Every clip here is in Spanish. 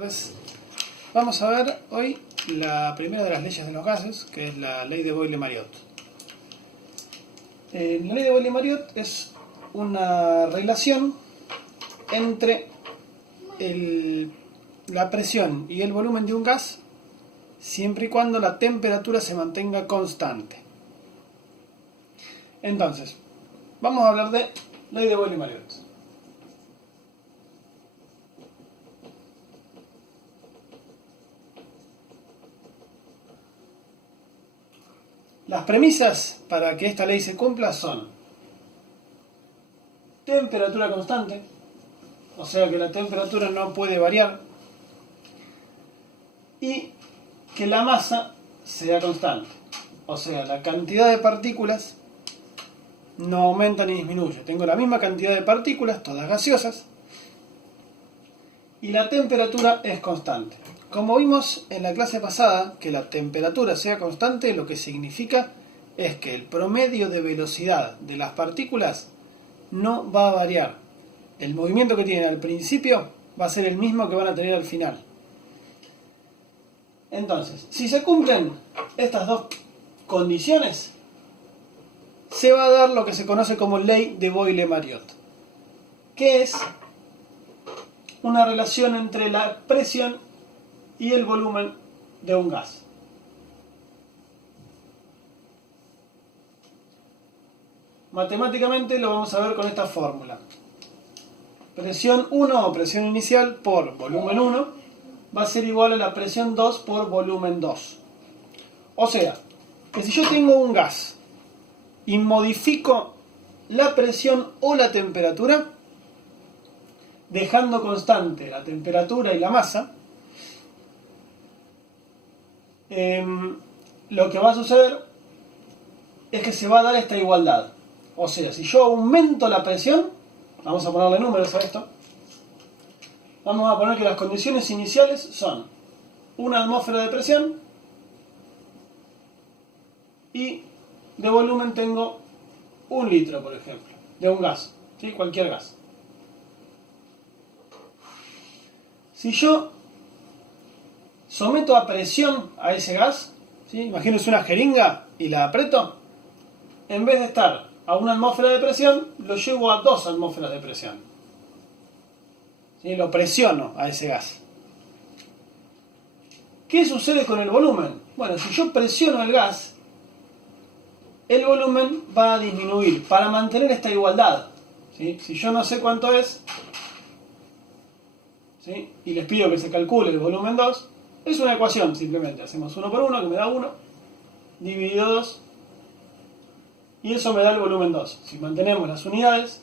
Entonces, vamos a ver hoy la primera de las leyes de los gases, que es la ley de Boyle-Mariotte. La ley de Boyle-Mariotte es una relación entre la presión y el volumen de un gas, siempre y cuando la temperatura se mantenga constante. Entonces, vamos a hablar de ley de Boyle-Mariotte. Las premisas para que esta ley se cumpla son temperatura constante, o sea que la temperatura no puede variar, y que la masa sea constante, o sea, la cantidad de partículas no aumenta ni disminuye. Tengo la misma cantidad de partículas, todas gaseosas, y la temperatura es constante. Como vimos en la clase pasada, que la temperatura sea constante lo que significa es que el promedio de velocidad de las partículas no va a variar. El movimiento que tienen al principio va a ser el mismo que van a tener al final. Entonces, si se cumplen estas dos condiciones, se va a dar lo que se conoce como ley de Boyle-Mariotte, que es una relación entre la presión y el volumen de un gas. Matemáticamente lo vamos a ver con esta fórmula. Presión 1 o presión inicial por volumen 1 va a ser igual a la presión 2 por volumen 2. O sea, que si yo tengo un gas y modifico la presión o la temperatura, dejando constante la temperatura y la masa, lo que va a suceder es que se va a dar esta igualdad. O sea, si yo aumento la presión, vamos a ponerle números a esto, vamos a poner que las condiciones iniciales son una atmósfera de presión y de volumen tengo 1 litro, por ejemplo, de un gas, ¿sí? Cualquier gas. Si yo someto a presión a ese gas, ¿sí? Imagínense una jeringa y la aprieto, en vez de estar a 1 atmósfera de presión, lo llevo a 2 atmósferas de presión. ¿Sí? Lo presiono a ese gas. ¿Qué sucede con el volumen? Bueno, si yo presiono el gas, el volumen va a disminuir para mantener esta igualdad. ¿Sí? Si yo no sé cuánto es, ¿sí? Y les pido que se calcule el volumen 2, es una ecuación simplemente. Hacemos 1 por 1, que me da 1, dividido 2, y eso me da el volumen 2. Si mantenemos las unidades,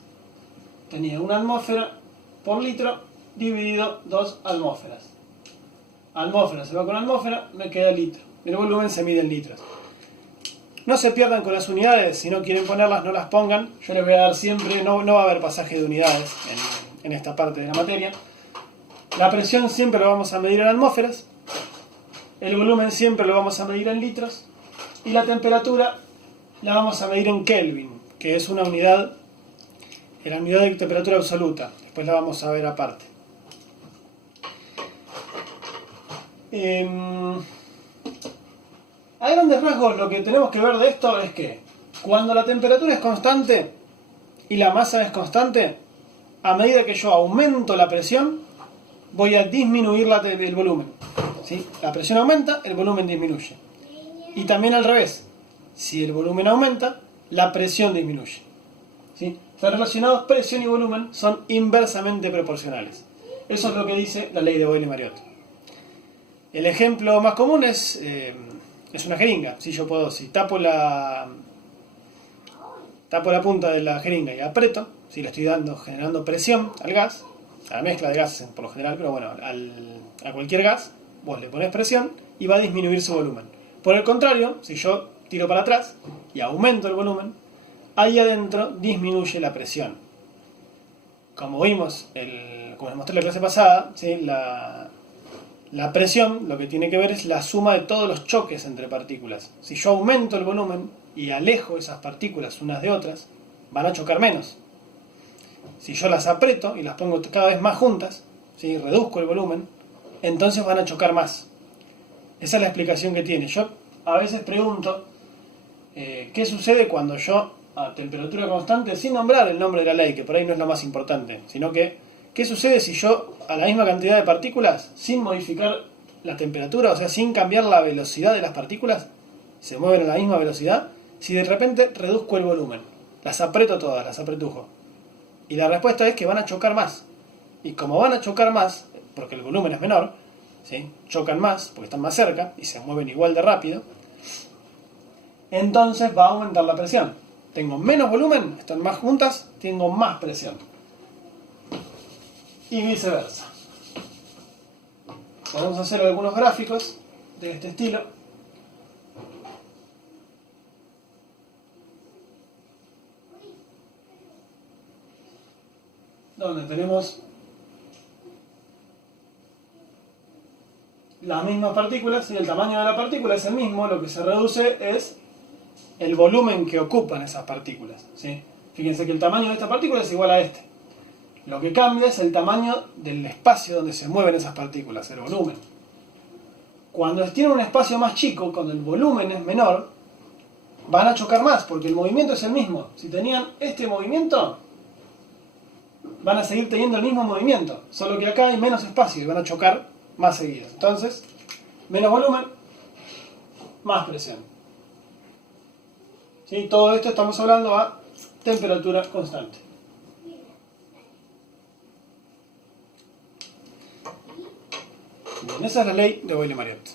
tenía 1 atmósfera por litro dividido 2 atmósferas. Atmósfera se va con atmósfera, me queda litro. El volumen se mide en litros. No se pierdan con las unidades, si no quieren ponerlas, no las pongan. Yo les voy a dar siempre, no va a haber pasaje de unidades en esta parte de la materia. La presión siempre lo vamos a medir en atmósferas, el volumen siempre lo vamos a medir en litros, y la temperatura la vamos a medir en Kelvin, que es una unidad, la unidad de temperatura absoluta. Después la vamos a ver aparte. A grandes rasgos lo que tenemos que ver de esto es que cuando la temperatura es constante y la masa es constante, a medida que yo aumento la presión, voy a disminuir el volumen. ¿Sí? La presión aumenta, el volumen disminuye. Y también al revés. Si el volumen aumenta, la presión disminuye. ¿Sí? Están relacionados, presión y volumen son inversamente proporcionales. Eso es lo que dice la ley de Boyle-Mariotte. El ejemplo más común es una jeringa. Si tapo la punta de la jeringa y aprieto, si le estoy generando presión al gas, a la mezcla de gases por lo general, pero bueno, a cualquier gas, vos le pones presión y va a disminuir su volumen. Por el contrario, si yo tiro para atrás y aumento el volumen, ahí adentro disminuye la presión. Como vimos, como les mostré en la clase pasada, ¿sí? La presión lo que tiene que ver es la suma de todos los choques entre partículas. Si yo aumento el volumen y alejo esas partículas unas de otras, van a chocar menos. Si yo las aprieto y las pongo cada vez más juntas, ¿sí? Reduzco el volumen, entonces van a chocar más. Esa es la explicación que tiene. Yo a veces pregunto qué sucede cuando yo a temperatura constante, sin nombrar el nombre de la ley, que por ahí no es lo más importante, sino que qué sucede si yo a la misma cantidad de partículas, sin modificar la temperatura, o sea, sin cambiar la velocidad de las partículas, se mueven a la misma velocidad, si de repente reduzco el volumen, las aprieto todas, las apretujo. Y la respuesta es que van a chocar más. Y como van a chocar más, porque el volumen es menor, ¿sí? Chocan más porque están más cerca y se mueven igual de rápido, entonces va a aumentar la presión. Tengo menos volumen, están más juntas, tengo más presión. Y viceversa. Podemos hacer algunos gráficos de este estilo. Donde tenemos las mismas partículas y el tamaño de la partícula es el mismo, lo que se reduce es el volumen que ocupan esas partículas, ¿sí? Fíjense que el tamaño de esta partícula es igual a este. Lo que cambia es el tamaño del espacio donde se mueven esas partículas, el volumen. Cuando tienen un espacio más chico, cuando el volumen es menor, van a chocar más, porque el movimiento es el mismo. Si tenían este movimiento, van a seguir teniendo el mismo movimiento, solo que acá hay menos espacio y van a chocar más seguido. Entonces, menos volumen, más presión. ¿Sí? Todo esto estamos hablando a temperatura constante. Bien, esa es la ley de Boyle-Mariotte.